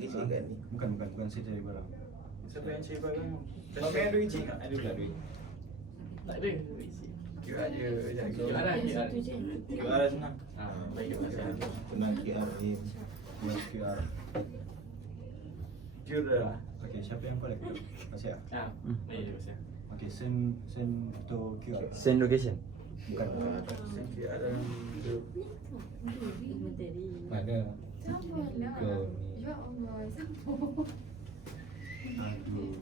isi kan ni. Bukan saya cari barang. Siapa yang cari barang? Siapa yang ada izin tak? Ada pula duit. Tak ada. QR je. QR lah, QR. QR senang. Baik pasal. Senang QR ni. QR. QR dah. Okey, siapa yang collect tu? Masih ah? Baik pasal. Okey, send tu QR. Send location. Bukan. QR dalam tu. Mana? Sabarlah. Ya Allah, sabar. Aduh.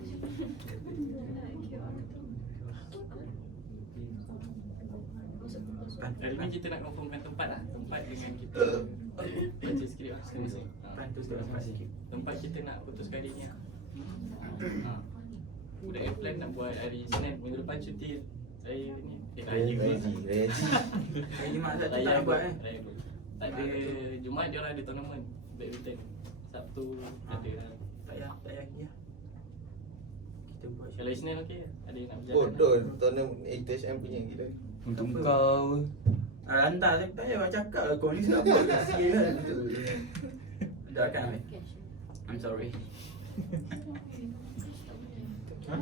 Hari ni kita nak confirmkan tempat lah. Tempat dengan kita baca skrip lah. Bantu sikit. Tempat kita nak putuskan hari ni lah. Udah plan nak buat hari Senin. Minggu depan cuti. Saya ni raya ke? Reji. Hari Jumaat tak Raya nak buat Raya kot. Tak ada. Jumaat dia orang ada tournament badminton. Sabtu ada lah. Tak payah lagi lah. Kita buat Kalau Isnin okey, ada yang nak berjalan. Bodoh, tournament HSM punya gila. Untuk kau. Anda saya tak payah cakap lah. Kau ni siapa? Kasihan kan. Dah kan Amir? I'm sorry. Tak,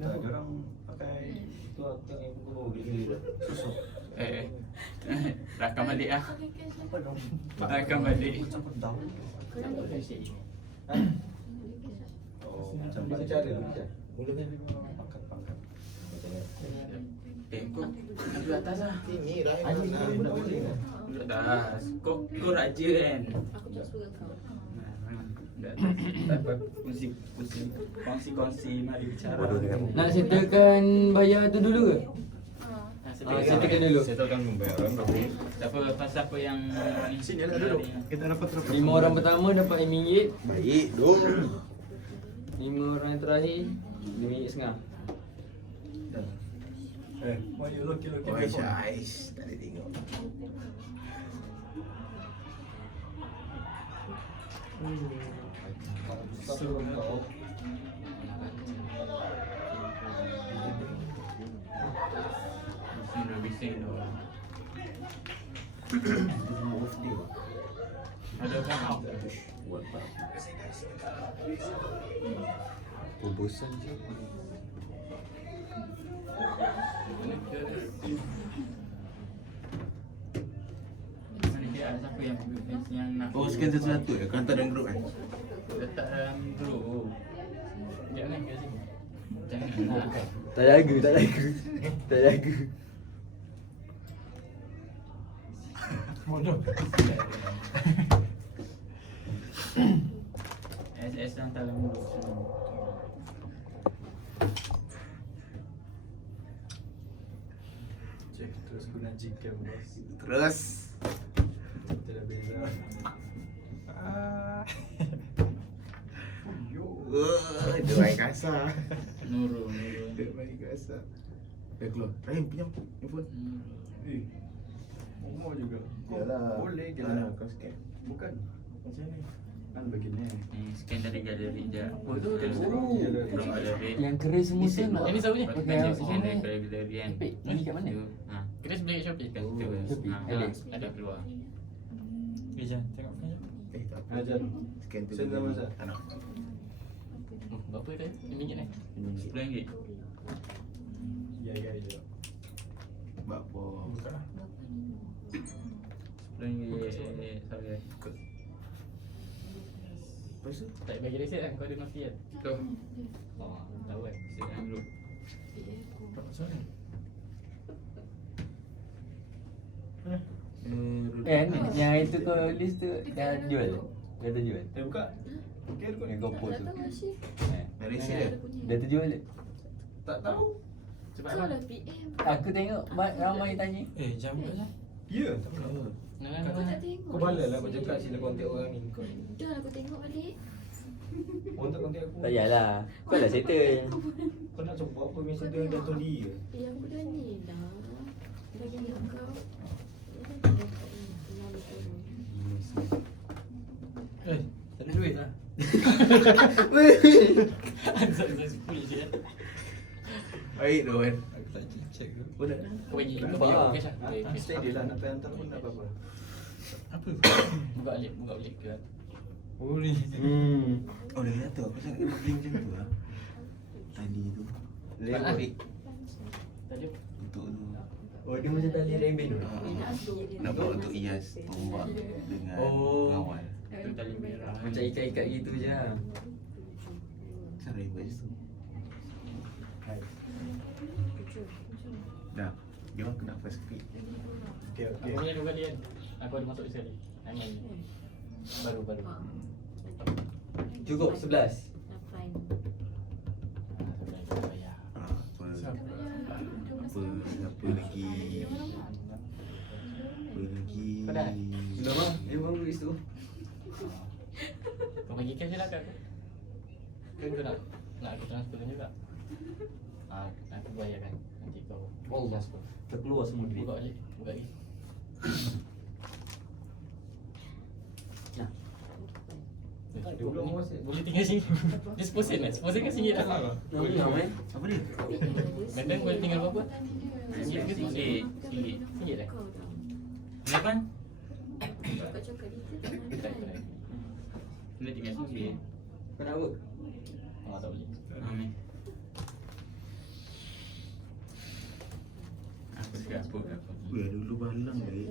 dia orang pakai tu apa yang pukul gila-gila. Susuk. Rakam balik lah. Apa dong? Rakam balik. Macam pedang. Oh, macam Macam cara macam. Mulakan. pangkat. Kau duduk atas lah. Sini Ryan Ani nak. pun dah boleh kan? Duduk atas. Kau raja kan? Aku tak suka kau. Duduk atas. Tak apa. Kongsi-kongsi. Mari bicara. Bodoh dengan. Nak settlekan bayar tu dulu ke? Settlekan dulu. Settlekan pembayaran berapa? Siapa pasal apa yang ni? Sini lah duduk. Kita dapat 5 orang pertama dapat RM5. Baik, dong. 5 orang yang terakhir RM5.50. Why you looking Oh, Aish. Tak boleh tengok. kau. Bising tu. Birthday. Ada kan? Buat apa? Bosan je. Mana dia ada siapa yang nak? Oh, sekian satu ya? Kau hantar dalam grup kan? Letak dalam grup. Jangan ke sini. Jangan. Tak jaga. Tak jaga. Bodoh. SS hantar dalam grup. Cek terus guna jika bos. Terus. Kita dah beza. Dia main kasar. Nurul. Dia main kasar. Keluar. Rahim, pinjam handphone. Eh. Umur juga. Yalah. Boleh ke Mana lah. kau scan? Bukan. Macam ni. Kan begini. Scan dari galeri je. Oh, tu ada. Belum ada rate. Yang keris semua tu nak. Ini siapa ni? Pakai yang Scan dari galeri kan. Epic. Ini kat mana? Chris beli kat Shopee kan? Shopee. Ada keluar. Jom tengok ni. Tak apa. Ajar. Scan tu. Send nama Zat. Tak nak. Berapa tadi? RM5 eh? RM10. Ya je. Buat apa? Bukan lah. RM10. Sorry. Lepas tu? Tak bagi reset kan? Kau ada noti kan? Tu. Oh, tahu kan? Silakan dulu. Macam ni. Kan yang itu kau list tu dah jual. Dah terjual. Buka. Okey kot. Yang kau post tu. Tak tahu Asyik. Malaysia dia. Dah terjual. Tak tahu. Cepat Kau lah. lah PM. Aku tengok ramai tanya. Jam ke? Ya. Tak apa. Aku tak tengok. Kau balas lah kau cakap sila kontak orang ni. Kau Dah aku tengok balik. orang tak kontak aku. Tak payahlah. Kau lah settle. Kau nak cuba apa mesej dia jatuh dia. Aku dah ni dah. Bagi kau. Tak ada duit lah. Saya sepuluh je. Baik tu kan. Aku tak check tu. Boleh. Kau bagi Nampak kau bagi lah. cash lah. Steady lah nak hantar pun tak apa-apa. Buka balik ke? Boleh. Oh dia kata aku sangat kena beli macam tu lah. Tali tu. Lebih. Tadi Untuk tu. Oh, dia macam tali rebin tu. Nak buat untuk hias tombak dengan Oh. pengawal. tu tali merah. Macam ikat-ikat gitu je lah. Macam rebel tu. Dah. Dia orang kena first pick. Okay, Aku punya 2 kali kan. Aku ada masuk sekali. Aman. Baru-baru. Cukup 11. Apa lagi? Kau dah? Sudah bang, dia baru kat situ. Kau bagi cash je lah kat aku. Kan kau nak aku transfer juga. Aku bayarkan. Nanti kau transfer. Terkeluar semua duit. Buka lagi. Buka lagi. Dia belum masuk. Boleh tinggal sini. Dia 10 sen lah. 10 sen kan RM1 dah. Apa dia? Kadang boleh tinggal berapa? RM1 ke RM10? RM1 dah. Berapa? Tak boleh. Kena tinggal sini. Kau nak apa? Tak boleh. Aku cakap apa? Weh, dulu balang baik.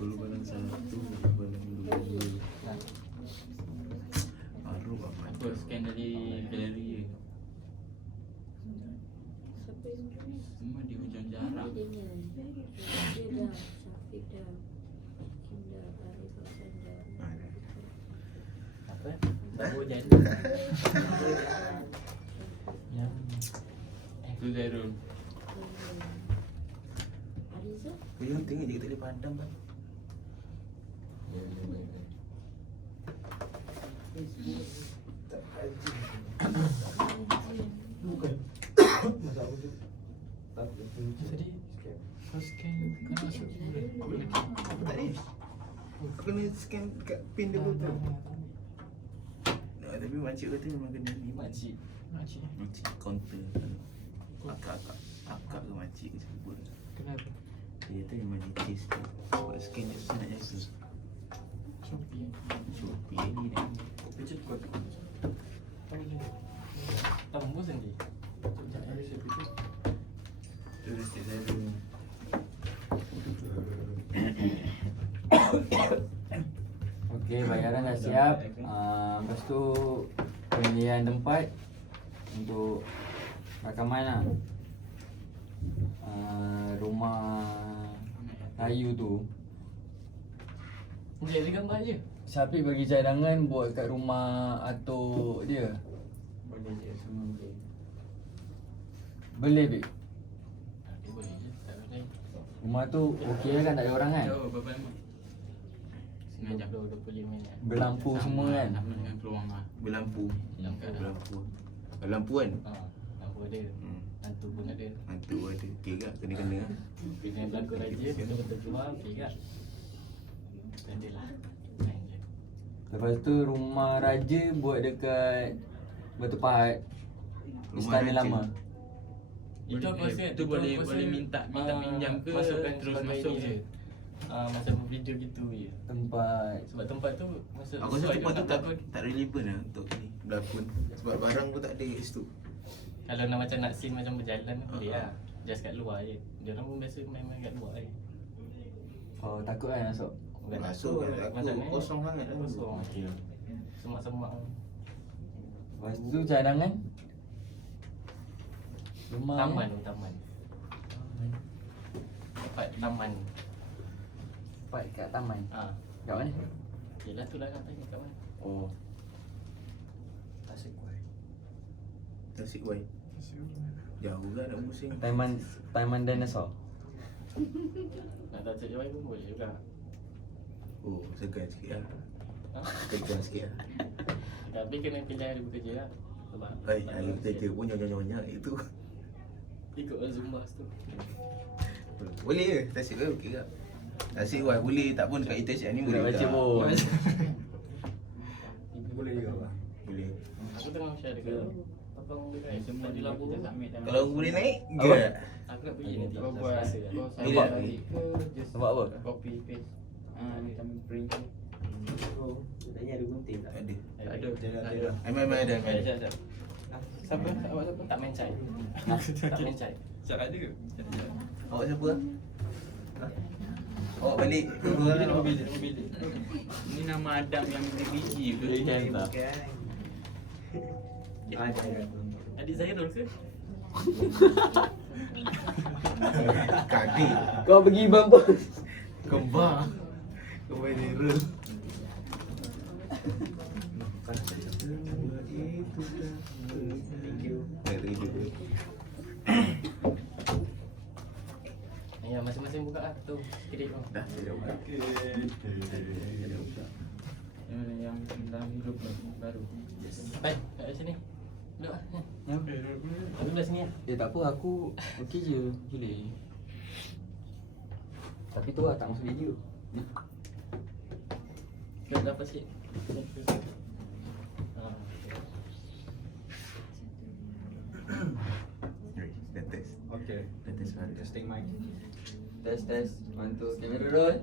Dulu balang 1, dulu balang 2. Baru apa? Aku scan dari galeri. Semua di hujung jarak. Apa? Baru jadi. Itu Zairul. Kau jangan tengok je kita boleh padam kan. Tadi kau scan kau masuk. Tak ada. Aku kena scan kat pin dia betul. Tapi makcik kata memang kena ni. Makcik. Makcik. Makcik counter. Akak ke makcik ke siapa. Kenapa? Dia kata memang ditis tu. Sebab scan dia susah nak jaga. Shopee ni dah. Kecil kau. Tembus nanti. Sekejap habis saya fikir. Tu resit Zairul. Okey, bayaran dah siap. Lepas tu pemilihan tempat untuk rakaman lah. Rumah kayu tu. Jadi gambar je. Syafiq bagi cadangan buat kat rumah atuk dia. Boleh je, semua boleh. Boleh, Bik? Dia boleh je. Tak boleh. Rumah tu okey kan, tak ada orang kan? Jauh berapa lama? Sengaja 25 minit. Berlampu semua kan? Sama dengan peluang lah. Berlampu. Lampu ada. Berlampu. Lampu kan? Lampu ada. Hantu pun ada. Hantu ada. Okey tak? Kena-kena lah. Kena belakang raja, betul-betul keluar, okey tak? Standard lah. Main je. Lepas tu rumah raja buat dekat Batu Pahat, Istana Raja. Lama. Itu aku rasa tu boleh minta pinjam ke masukkan terus sebagai masuk ni je. macam video gitu je. Tempat Sebab tempat tu masa Aku rasa tempat tu tak relevan lah untuk ni berlakon. Sebab barang pun tak ada kat situ. kalau nak macam nak scene macam berjalan boleh lah. Just kat luar je. Dia orang pun biasa main-main kat luar je. oh, takut kan masuk. Bukan Masuk kan aku maksudnya kosong sangat lah. Kosong. Semak-semak. Lepas tu cadangan rumah Taman. Tempat taman. Tempat kat taman. Kat mana? Yelah tu lah kan tanya kat mana. Oh, Tasik Wai. Jauh kan nak pusing. Taman dinosaur. Nak tak cek jawab pun boleh juga. Oh, segan sikit lah. Ha? Segan sikit lah. Tapi kena pilih hari bekerja lah. Sebab Baik, hari kita pun nyonya-nyonya itu. ikut Zumba tu. Boleh ke? Tasik Wai okey tak? Tasik Wai boleh tak pun kat ITS ni boleh Boleh baca tak? pun. Boleh juga bang. Boleh. Aku tengah share dekat abang dekat semua di lampu tu. Kalau boleh naik Apa? ke? Aku nak pergi nanti. Kau buat Selasa. kau Bila? sampai ke just Nampak apa? copy paste macam print tu. Oh, tanya ada gunting tak? Tak ada. Ada. Ada. Memang ada. Ada. Siapa? Awak siapa? Tak main cai. Tak main cai. Cak ada ke? Awak siapa? Awak balik ke Bila rumah? nombor bilik. Ni nama Adam yang biji tu. Kan tak? Adik Zahirul ke? Kadik. Kau pergi bang bos. Kembar. Kembar Nirul. Thank you. Ya, masing-masing buka lah tu. Kredit tu. Dah, saya dah buka. Yang dalam hidup baru. Baik, kat sini. Duduk lah. Aku belah sini lah. Tak apa, aku okey je. Boleh. Tapi tu lah tak masuk video. Kau dapat sikit. Ah, Dah test. Okay. Dah test suara. Testing mic. Test. Mantu. Kamera roll.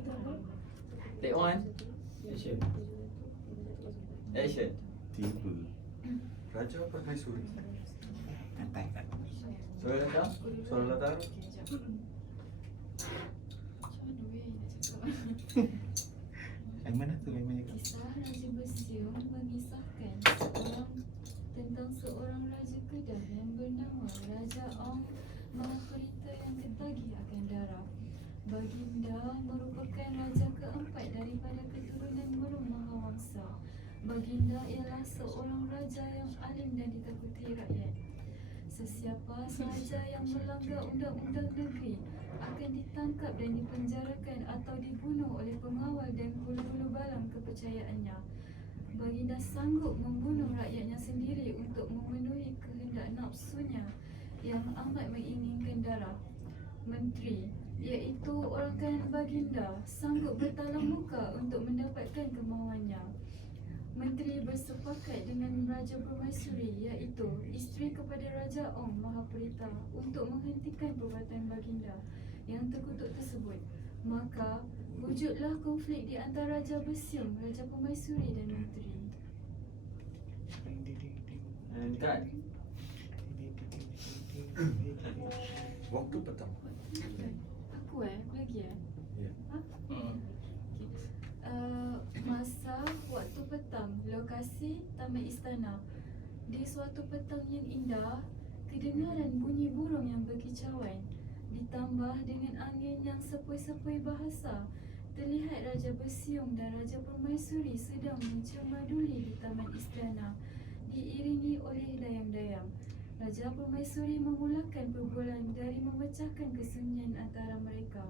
Take one. Action. Action. Tiba. Raja Permaisuri. Kantai kan. Suara datang. Suara latar. Yang mana tu yang mana? Kisah Raja Bersiung mengisahkan tentang seorang Raja Kedah yang bernama Raja Ong Mahaperita yang ketagih akan darah. Baginda merupakan raja keempat daripada keturunan Meru Mahawangsa. Baginda ialah seorang raja yang alim dan ditakuti rakyat. Sesiapa sahaja yang melanggar undang-undang negeri akan ditangkap dan dipenjarakan atau dibunuh oleh pengawal dan hulu-hulu balang kepercayaannya. Baginda sanggup membunuh rakyatnya sendiri untuk memenuhi kehendak nafsunya yang amat menginginkan darah. Menteri, iaitu orang kanan baginda, sanggup bertalang muka untuk mendapatkan kemahuannya. Menteri bersepakat dengan Raja Permaisuri, iaitu isteri kepada Raja Ong Mahaperita, untuk menghentikan perbuatan baginda yang terkutuk tersebut. Maka wujudlah konflik di antara Raja Bersiung, Raja Permaisuri dan Menteri. And cut. Waktu petang. Aku lagi Ya. Ha? Masa waktu petang, lokasi Taman Istana. Di suatu petang yang indah, kedengaran bunyi burung yang berkicauan ditambah dengan angin yang sepoi-sepoi bahasa. Terlihat Raja Bersiung dan Raja Permaisuri sedang mencemaduli di Taman Istana, diiringi oleh dayang-dayang. Raja Permaisuri memulakan perbualan dari memecahkan kesunyian antara mereka.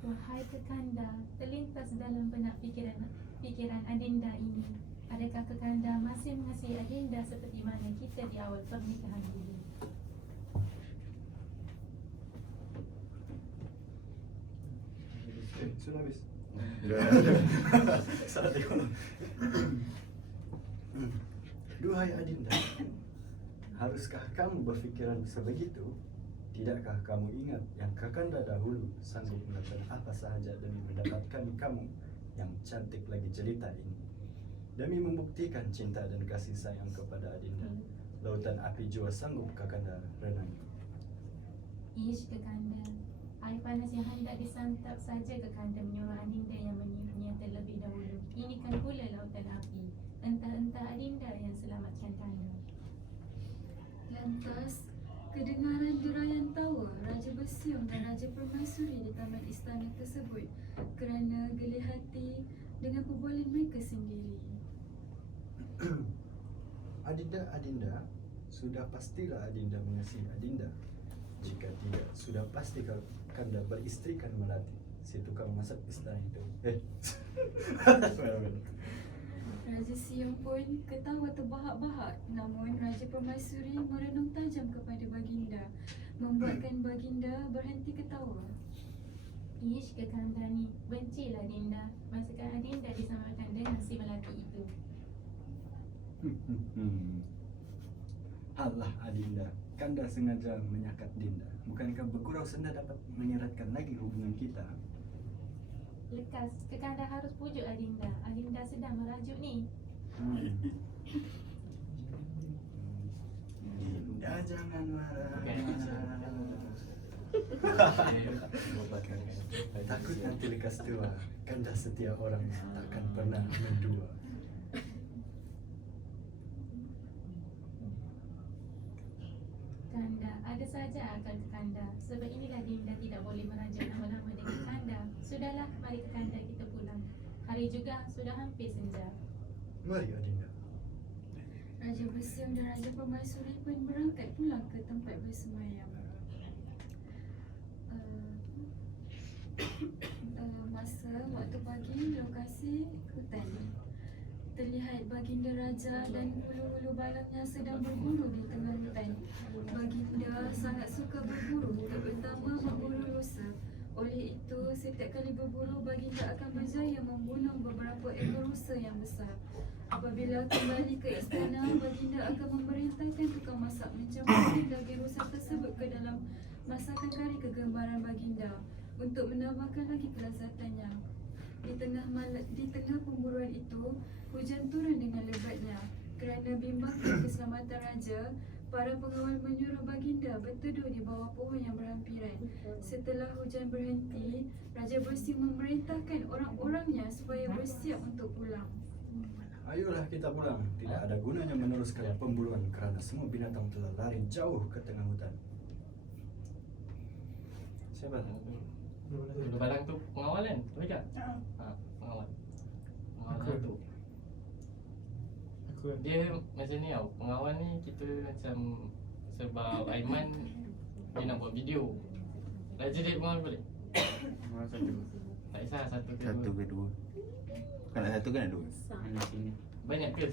Wahai Kekanda, terlintas dalam benak fikiran Adinda ini. Adakah Kekanda masih mengasihi Adinda seperti mana kita di awal pernikahan dulu? Sudah habis. Duhai Adinda, haruskah kamu berfikiran sebegitu? Tidakkah kamu ingat yang Kakanda dahulu sanggup melakukan apa sahaja demi mendapatkan kamu yang cantik lagi jelita ini? Demi membuktikan cinta dan kasih sayang kepada Adinda, lautan api jua sanggup Kakanda renangi. Ish Kekanda, air panas yang hendak disantap saja Kekanda menyuruh Adinda yang meniupnya terlebih dahulu. Ini kan pula lautan api. Entah-entah Adinda yang selamatkan Kanda. Lantas, kedengaran derayan tawa Raja Bersiung dan Raja Permaisuri di taman istana tersebut kerana geli hati dengan perbualan mereka sendiri. Adinda, sudah pastilah Adinda mengasihi Adinda. Jika tidak, sudah pasti Kakanda beristrikan Melati, si tukang masak istana itu. Raja Siung pun ketawa terbahak-bahak, namun Raja Permaisuri merenung tajam kepada baginda, membuatkan baginda berhenti ketawa. Ish Kekanda ni, bencilah Adinda. Masakan Adinda disamakan dengan si Melati itu. Allah Adinda, Kanda sengaja menyakat Dinda. Bukankah bergurau senda dapat menyeratkan lagi hubungan kita? Lekas, Kakanda harus pujuk Adinda. Adinda sedang merajuk ni. Dinda jangan marah. Takut nanti lekas tua. Kanda setia orang takkan pernah mendua. Kanda, ada saja akal Kakanda. Sebab inilah Dinda tidak boleh merajuk lama-lama dengan Kanda. Sudahlah, mari Kakanda kita pulang. Hari juga sudah hampir senja. Mari Adinda. Raja Bersiung dan Raja Permaisuri pun berangkat pulang ke tempat bersemayam. Masa waktu pagi, lokasi hutan. Terlihat baginda raja dan hulu-hulu balamnya sedang berburu di tengah hutan. Baginda sangat suka berburu, terutama memburu rusa. Oleh itu, setiap kali berburu, baginda akan berjaya membunuh beberapa ekor rusa yang besar. Apabila kembali ke istana, baginda akan memerintahkan tukang masak mencampurkan daging rusa tersebut ke dalam masakan kari kegemaran baginda untuk menambahkan lagi kelezatannya. Di tengah pemburuan itu, hujan turun dengan lebatnya. Kerana bimbangkan keselamatan raja, para pengawal menyuruh baginda berteduh di bawah pohon yang berhampiran. Setelah hujan berhenti, Raja Bersiung memerintahkan orang-orangnya supaya bersiap untuk pulang. Ayolah kita pulang. Tidak ada gunanya meneruskan pemburuan kerana semua binatang telah lari jauh ke tengah hutan. Siapa tu? Hulu balang tu pengawal kan? Betul tak? Pengawal. Pengawal tu. Dia macam ni tau, pengawal ni kita macam sebab Aiman dia nak buat video. Raja dia pengawal boleh? Pengawal satu. Tak kisah satu ke Satu dua. ke dua. Bukan nak satu kan nak dua. Mana sini? Banyak ke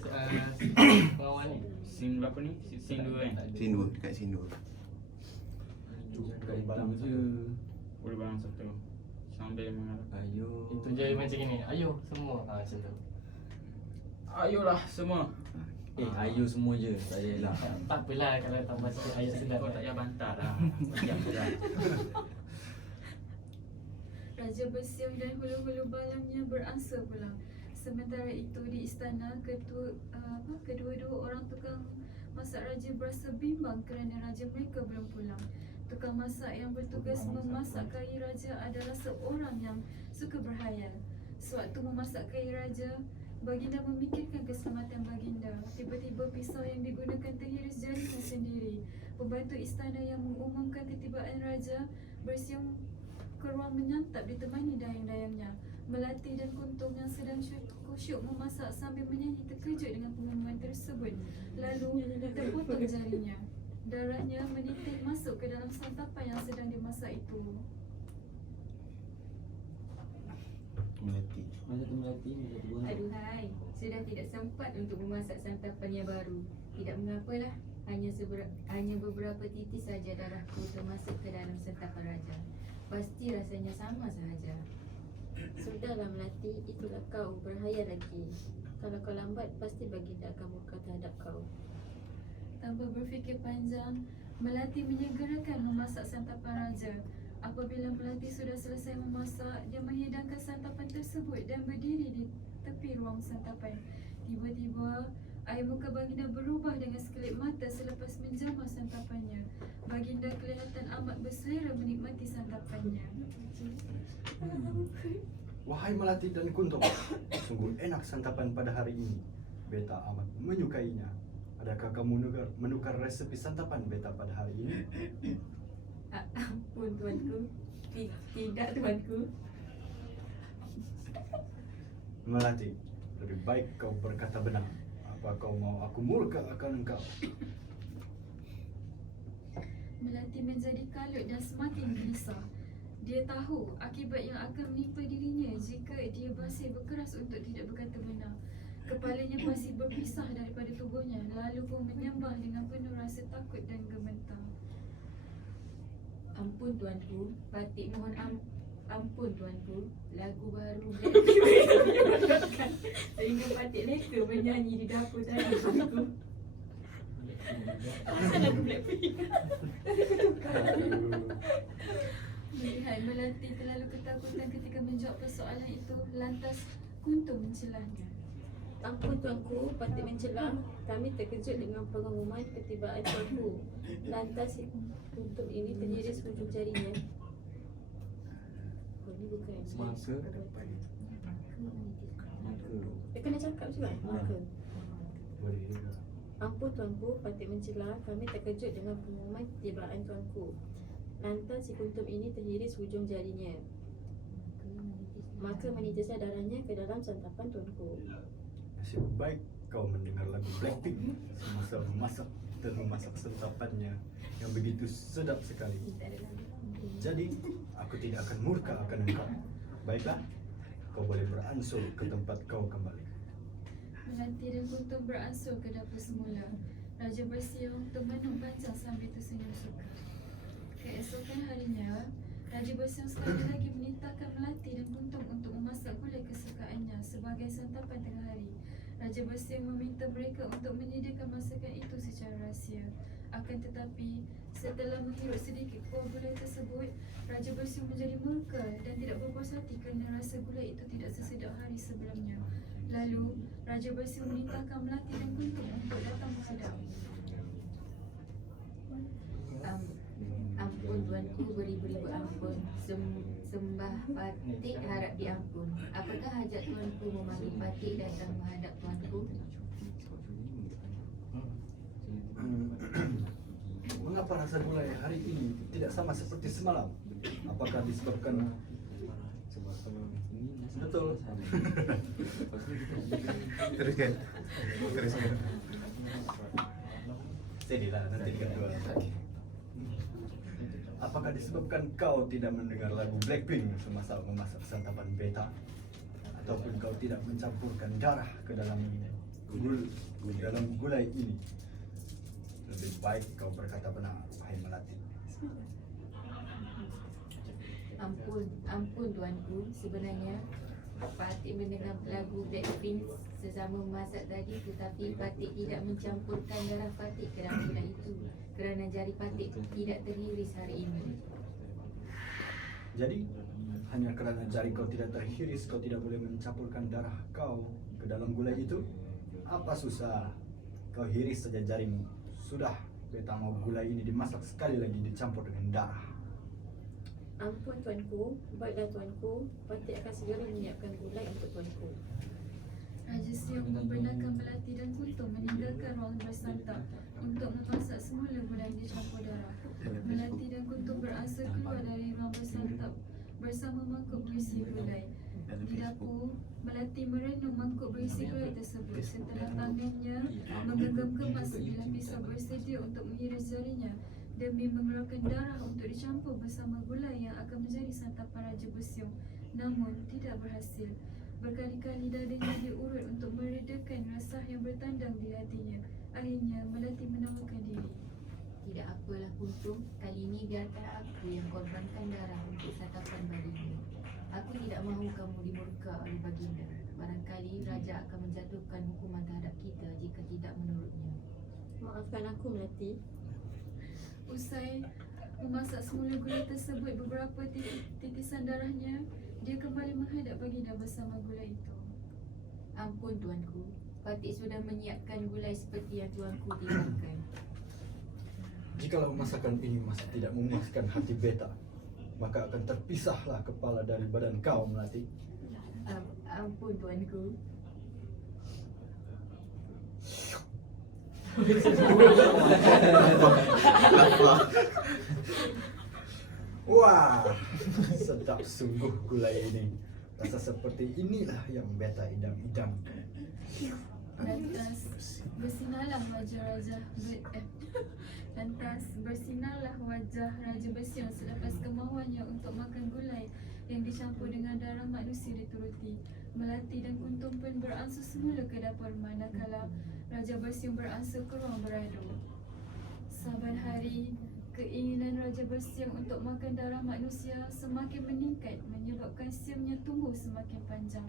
pengawal ni? Scene berapa ni? Scene 2 kan? Scene 2, dekat scene 2. Dari balang je. Boleh barang satu. Sambil mengarah. Ayo. Itu je macam ni. Ayo semua. Macam tu. Ayolah semua. Ayo semua je. Tak payahlah. Tak apalah kalau tambah sikit ayat sedap. Kau tak payah bantah lah. Diam je lah. Raja Bersiung dan hulu-hulu balamnya beransur pulang. Sementara itu di istana, kedua-dua orang tukang masak raja berasa bimbang kerana raja mereka belum pulang. Tukang masak yang bertugas memasak kari raja adalah seorang yang suka berhayal. Sewaktu memasak kari raja, baginda memikirkan keselamatan baginda. Tiba-tiba pisau yang digunakan terhiris jarinya sendiri. Pembantu istana yang mengumumkan ketibaan Raja Bersiung ke ruang menyantap ditemani dayang-dayangnya. Melati dan Kuntung yang sedang kusyuk memasak sambil menyanyi terkejut dengan pengumuman tersebut. Lalu terpotong jarinya. Darahnya menitik masuk ke dalam santapan yang sedang dimasak itu. Melati. Masa tu Melati ni satu bulan. Aduhai, sudah tidak sempat untuk memasak santapan yang baru. Tidak mengapalah, hanya beberapa titis saja darahku termasuk ke dalam santapan raja. Pasti rasanya sama sahaja. Sudahlah Melati, itulah kau berhayal lagi. Kalau kau lambat, pasti baginda akan murka terhadap kau. Tanpa berfikir panjang, Melati menyegerakan memasak santapan raja. Apabila Melati sudah selesai memasak, dia menghidangkan santapan tersebut dan berdiri di tepi ruang santapan. Tiba-tiba, air muka baginda berubah dengan sekelip mata selepas menjamah santapannya. Baginda kelihatan amat berselera menikmati santapannya. Wahai Melati dan Kuntung, sungguh enak santapan pada hari ini. Beta amat menyukainya. Adakah kamu menukar resepi santapan beta pada hari ini? Ampun tuanku, tidak tuanku. Melati, lebih baik kau berkata benar. Apa kau mau aku murka akan engkau? Melati menjadi kalut dan semakin gelisah. Dia tahu akibat yang akan menimpa dirinya jika dia masih berkeras untuk tidak berkata benar. Kepalanya masih berpisah daripada tubuhnya, lalu pun menyembah dengan penuh rasa takut dan gemetar. Ampun tuanku, batik mohon ampun tuanku. Lagu baru sehingga batik leka menyanyi di dapur tadi tuanku. Asal lagu Blackpink. Melihat Melati terlalu ketakutan ketika menjawab persoalan itu, lantas Kuntum mencelahnya. Ampun tuanku, patut mencela. Kami terkejut dengan pengumuman ketibaan tuanku. Lantas si kuntum ini terhiris hujung jarinya. Oh, ni bukan. Maka Dia kena cakap juga. Maka. Boleh juga. Ampun tuanku, patut mencela. Kami terkejut dengan pengumuman ketibaan tuanku. Lantas si kuntum ini terhiris hujung jarinya. Maka menitislah darahnya ke dalam santapan tuanku. Nasib baik kau mendengar lagu Blackpink semasa memasak dan memasak santapannya yang begitu sedap sekali. Jadi, aku tidak akan murka akan engkau. Baiklah, kau boleh beransur ke tempat kau kembali. Melati dan Kuntum beransur ke dapur semula. Raja bersiung termenung panjang sambil tersenyum suka. Keesokan harinya, Raja bersiung sekali lagi menitahkan Melati dan Kuntum untuk memasak gulai kesukaannya sebagai santapan tengah hari. Raja bersiung meminta mereka untuk menyediakan masakan itu secara rahsia. Akan tetapi, setelah menghirup sedikit kuah gulai tersebut, Raja bersiung menjadi murka dan tidak berpuas hati kerana rasa gulai itu tidak sesedap hari sebelumnya. Lalu, Raja bersiung menitahkan Melati dan Kuntum untuk datang menghadap. Ampun tuanku, beribu-ribu ampun. Sembah Patik harap diampun. Apakah hajat tuanku memanggil Patik datang menghadap tuanku? Mengapa rasa gulai hari ini tidak sama seperti semalam? Apakah disebabkan betul? Teruskan. Teruskan. Sedihlah nanti kedua. Apakah disebabkan kau tidak mendengar lagu Blackpink semasa memasak santapan beta? Ataupun kau tidak mencampurkan darah ke dalam gulai ini? Lebih baik kau berkata benar, wahai Melati. Ampun tuanku. Sebenarnya Patik mendengar lagu Blackpink sesama memasak tadi, tetapi Patik tidak mencampurkan darah Patik ke dalam gulai itu kerana jari Patik tidak terhiris hari ini. Jadi, hanya kerana jari kau tidak terhiris, kau tidak boleh mencampurkan darah kau ke dalam gulai itu? Apa susah? Kau hiris saja jarimu. Sudah, beta mau gulai ini dimasak sekali lagi dicampur dengan darah. Ampun tuanku, baiklah tuanku. Patik akan segera menyiapkan gulai untuk tuanku. Raja Siung membenarkan Melati dan Kuntum meninggalkan ruang bersantap untuk memasak semula gulai dicampur darah. Melati dan Kuntum beransur keluar dari ruang bersantap bersama mangkuk berisi gulai. Di dapur, Melati merenung mangkuk berisi gulai tersebut setelah tangannya menggenggam kemas sebilah pisau bersedia untuk mengiris jarinya demi mengeluarkan darah untuk dicampur bersama gulai yang akan menjadi santapan Raja Bersiung. Namun, tidak berhasil. Berkali-kali dadanya diurut untuk meredakan rasa yang bertandang di hatinya. Akhirnya, Melati menawarkan diri. Tidak apalah Kuntum, kali ini biarkan aku yang korbankan darah untuk santapan bagimu. Aku tidak mahu kamu dimurka oleh baginda. Barangkali Raja akan menjatuhkan hukuman terhadap kita jika tidak menurutnya. Maafkan aku Melati. Usai memasak semula gulai tersebut beberapa titisan darahnya, dia kembali menghadap baginda bersama gulai itu. Ampun tuanku, Patik sudah menyiapkan gulai seperti yang tuanku tidakkan. Jikalau masakan ini masih tidak memuaskan hati beta, maka akan terpisahlah kepala dari badan kau, Melati. Ampun tuanku. Wah, sedap sungguh gulai ini. Rasa seperti inilah yang beta idam-idamkan. Lantas bersinarlah wajah Raja Bersiung selepas kemahuannya untuk makan gulai yang dicampur dengan darah manusia dituruti. Melati dan Kuntum pun beransur semula ke dapur, manakala Raja Bersiung beransur ke ruang beradu. Saban hari, keinginan Raja Bersiung untuk makan darah manusia semakin meningkat menyebabkan siungnya tumbuh semakin panjang.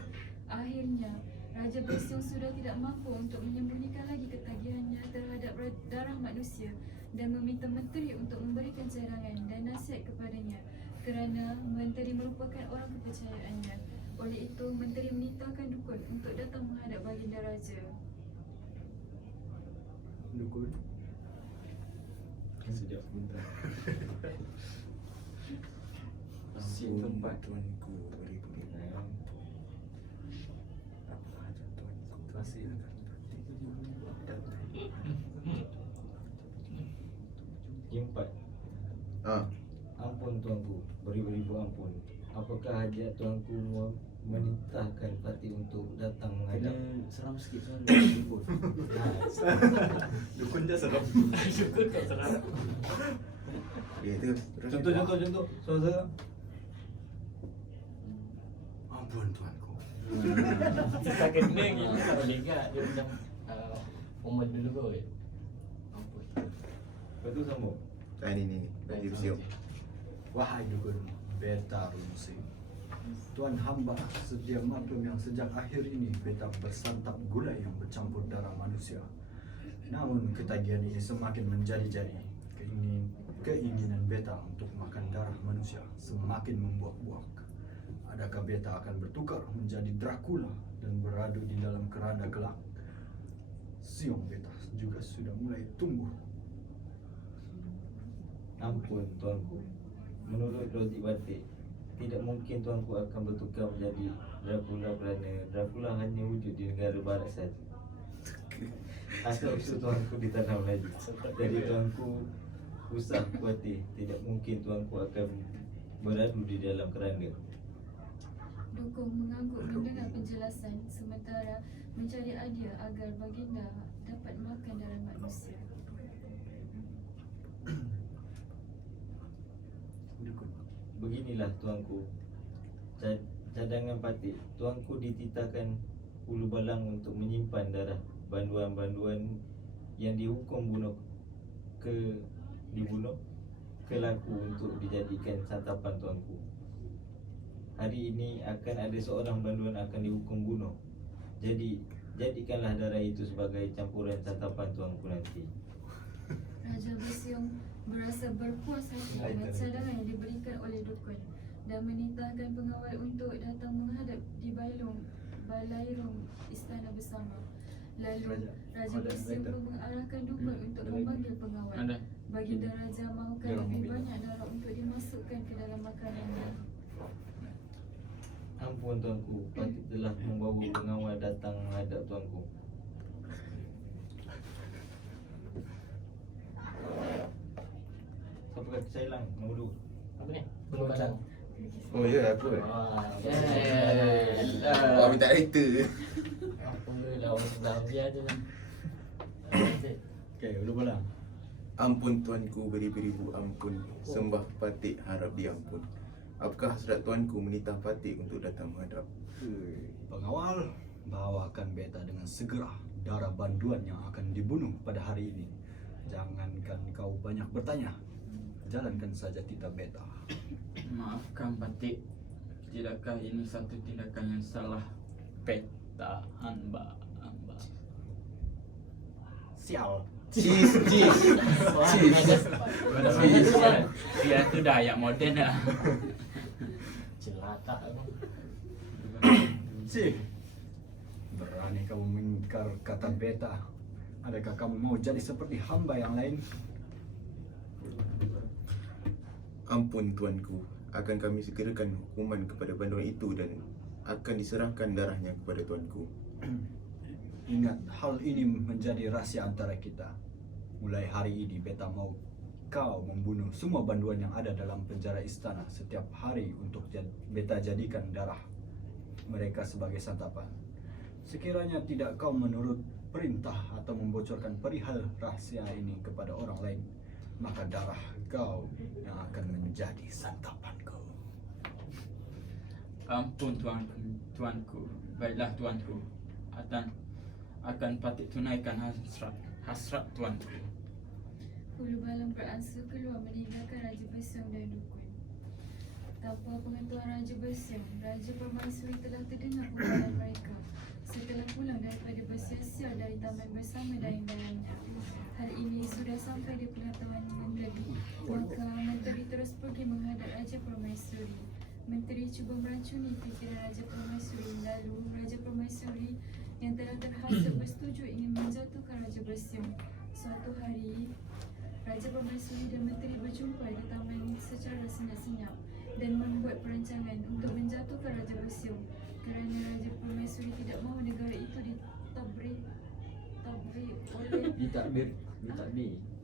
Akhirnya, Raja Bersiung sudah tidak mampu untuk menyembunyikan lagi ketagihannya terhadap darah manusia dan meminta menteri untuk memberikan cadangan dan nasihat kepadanya kerana menteri merupakan orang kepercayaannya. Oleh itu, menteri menitahkan dukun untuk datang menghadap baginda raja. Dukun. Sejak sebentar. Si tempat tuanku beri-beri ampun. Apa hajat tuanku? Terasi Yang empat, ampun tuanku, beribu-ribu ampun. Apakah hajat tuanku menitahkan parti untuk datang menghadap? Seram sikit soalnya dukun. Dukun dia serap. Syukur kau serap. Ya, terus. Contoh. Saudara. Ampun tuanku. Kita kena gitu kalau lega dia macam umur dulu kau. Ampun. Betul sambung. Ni. Raja Bersiung. Wahai dukun Beta Rumsi, Tuan hamba sedia maklum yang sejak akhir ini beta bersantap gulai yang bercampur darah manusia. Namun ketagihan ini semakin menjadi-jadi. Keinginan beta untuk makan darah manusia semakin membuak-buak. Adakah beta akan bertukar menjadi Dracula dan beradu di dalam keranda gelap? Siung beta juga sudah mulai tumbuh. Ampun tuanku. Menurut logik batik, tidak mungkin tuanku akan bertukar menjadi Dracula kerana Dracula hanya wujud di negara barat saja. Asal usul tuanku ditanam lagi. Jadi tuanku usah khawatir, tidak mungkin tuanku akan beradu di dalam keranda. Dukun mengangguk mendengar penjelasan sementara mencari hadiah agar baginda dapat makan darah manusia. Beginilah tuanku, cadangan patik. Tuanku dititahkan Ulu Balang untuk menyimpan darah banduan-banduan yang dihukum dibunuh ke laku untuk dijadikan santapan tuanku. Hari ini akan ada seorang banduan akan dihukum bunuh. Jadi jadikanlah darah itu sebagai campuran santapan tuanku nanti. Raja Bersiung berasa berpuas hati dengan cadangan yang diberikan oleh dukun dan menitahkan pengawal untuk datang menghadap di balairung istana bersama. Lalu Raja Bersiung pun mengarahkan dukun untuk memanggil pengawal. Baginda Raja mahukan lebih banyak darah untuk dimasukkan ke dalam makanannya. Ampun tuanku, patik telah membawa pengawal datang menghadap tuanku. Siapa kata saya hilang? Nombor 2. Apa ni? Belum padang. Oh ya, aku. Yeah. Minta kereta. Apa lah orang sebelah biar je lah. Okey, Ulu Balang. Ampun tuanku beri-beribu ampun. Sembah patik harap diampun. Apakah hasrat tuanku menitah patik untuk datang menghadap? Pengawal, bawakan beta dengan segera darah banduan yang akan dibunuh pada hari ini. Jangankan kau banyak bertanya, jalankan saja titah beta. Maafkan Patik, tidakkah ini satu tindakan yang salah? Peta hamba. Sial. Cheese. Dia tu dah ayat moden dah. Celata aku. Si, berani kamu mengingkar kata beta? Adakah kamu mau jadi seperti hamba yang lain? Ampun tuanku, akan kami segerakan hukuman kepada banduan itu dan akan diserahkan darahnya kepada tuanku. Ingat, hal ini menjadi rahsia antara kita. Mulai hari ini beta mau kau membunuh semua banduan yang ada dalam penjara istana setiap hari untuk beta jadikan darah mereka sebagai santapan. Sekiranya tidak kau menurut perintah atau membocorkan perihal rahasia ini kepada orang lain, maka darah kau yang akan menjadi santapanku. Ampun tuanku. Baiklah tuanku. Akan Patik tunaikan hasrat tuanku. Ulu Balang beransur keluar meninggalkan Raja Bersiung dan dukun. Tanpa pengetahuan Raja Bersiung, Raja Permaisuri telah terdengar perbualan mereka setelah pulang daripada bersiar-siar dari taman bersama dayang-dayangnya. Hal ini sudah sampai di pengetahuan menteri, maka menteri terus pergi menghadap Raja Permaisuri. Menteri cuba meracuni fikiran Raja Permaisuri, lalu Raja Permaisuri yang telah terhasut bersetuju ingin menjatuhkan Raja Bersiung. Suatu hari, Raja Permaisuri dan menteri berjumpa di taman secara senyap-senyap dan membuat perancangan untuk menjatuhkan Raja Bersiung kerana Raja Permaisuri tidak mahu negara itu ditabrik oleh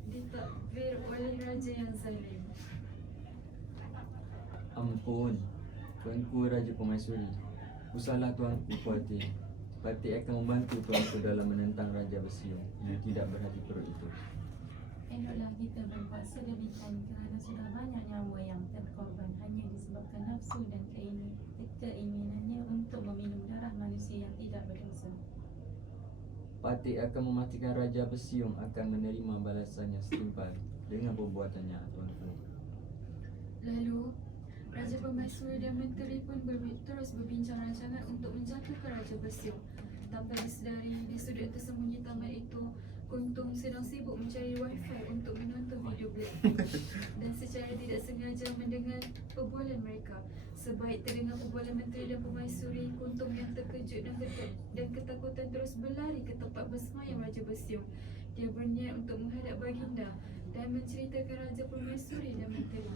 ditakbir oleh raja yang zalim. Ampun, Tuanku Raja Permaisuri. Usahlah Tuanku Pati. Pati akan membantu Tuanku dalam menentang Raja Bersiung yang tidak berhati perut itu. Eloklah kita berbuat sedemikian kerana sudah banyak nyawa yang terkorban hanya disebabkan nafsu dan keinginannya untuk meminum darah manusia yang tidak berdosa. Pati akan memastikan Raja Bersiung akan menerima balasannya setimpal dengan perbuatannya, Tuanku. Lalu, Raja Permaisuri dan menteri pun terus berbincang rancangan untuk menjatuhkan Raja Bersiung. Tanpa disedari, di sudut tersembunyi taman itu, Kuntum sedang sibuk mencari wifi untuk menonton video Blackpink dan secara tidak sengaja mendengar perbualan mereka. Sebaik terdengar perbualan menteri dan permaisuri, Kuntum yang terkejut dan ketakutan terus berlari ke tempat bersemayam Raja Bersiung. Dia berniat untuk menghadap baginda dan menceritakan Raja Permaisuri dan menteri.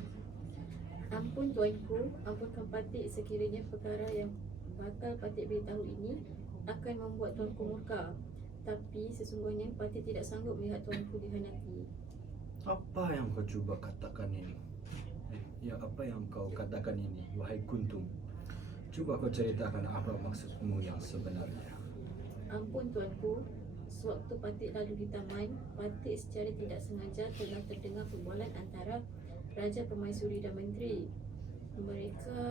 Ampun Tuanku, ampunkan Patik sekiranya perkara yang bakal Patik beritahu ini akan membuat Tuanku murka. Tapi sesungguhnya Patik tidak sanggup melihat Tuanku dihianati. Apa yang kau cuba katakan ini? Apa yang kau katakan ini, wahai Kuntum? Cuba kau ceritakan apa maksudmu yang sebenarnya. Ampun Tuanku, sewaktu Patik lalu di taman, Patik secara tidak sengaja telah terdengar perbualan antara Raja Permaisuri dan menteri. Mereka